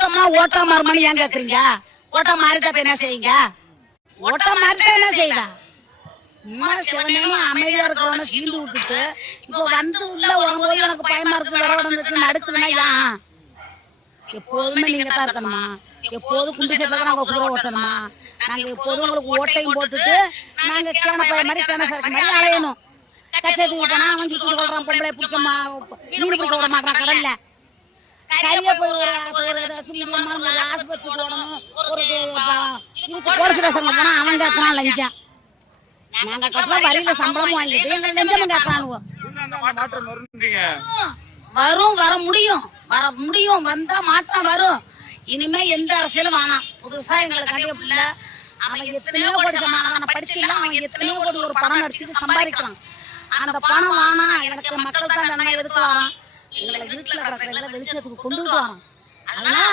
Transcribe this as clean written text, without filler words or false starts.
கூட்டமா ஓட்டா மாறுமான்னு ஏன் கேக்குறீங்க? ஓட்டா மாறிட்டா என்ன செய்வீங்க? ஓட்டா மாறிட்டா என்ன செய்வா? சும்மா சிவனேனும் அமைதியா இருக்கிறவன சீண்டு விட்டுட்டு இப்போ வந்து உள்ள வரும்போது எனக்கு பயமா இருக்கு, விடவடம் இருக்கு, நடுக்குதுன்னா ஏன்? எப்போதுமே நீங்க தான் இருக்கணுமா? எப்போதும் குண்டு சட்டை தான் நாங்க குதிரை ஓட்டணுமா? நாங்க எப்போதும் உங்களுக்கு ஓட்டையும் போட்டுட்டு நாங்க கேன பய மாதிரி கேன சரக்கு மாதிரி அலையணும். கச்சேரிக்கு போனா அவன் சுத்தி சொல்றான், பொம்பளை பிடிக்கமா மீன் பிடிக்க விட மாட்டான் கடல்ல. சரியா போய் ஒரு ஆஸ்பத்திரி போடணும், ஒரு போலீஸ் ஸ்டேஷன்ல போனா அவன் கேட்கறான் லஞ்சம். நாங்க கட்டல வரியில சம்பளம் வாங்கிட்டு எங்க லஞ்சம் கேட்கறானுவோ. வரும், வர முடியும், வந்தா மாற்றம் வரும். இனிமே எந்த அரசியலும் வேணாம். புதுசா எங்களுக்கு கண்டிப்பா பிள்ளை அவன் எத்தனையோ கோடி சமாதானம் படிச்சுக்கலாம், அவன் எத்தனையோ கோடி ஒரு பணம் அடிச்சுட்டு சம்பாதிக்கலாம். அந்த பணம் வானா எனக்கு மக்கள் தான் எதுக்கு வரான்? எங்களை வீட்டுல கிடக்கிறத வெளிச்சத்துக்கு கொண்டுட்டு வரான். அதனால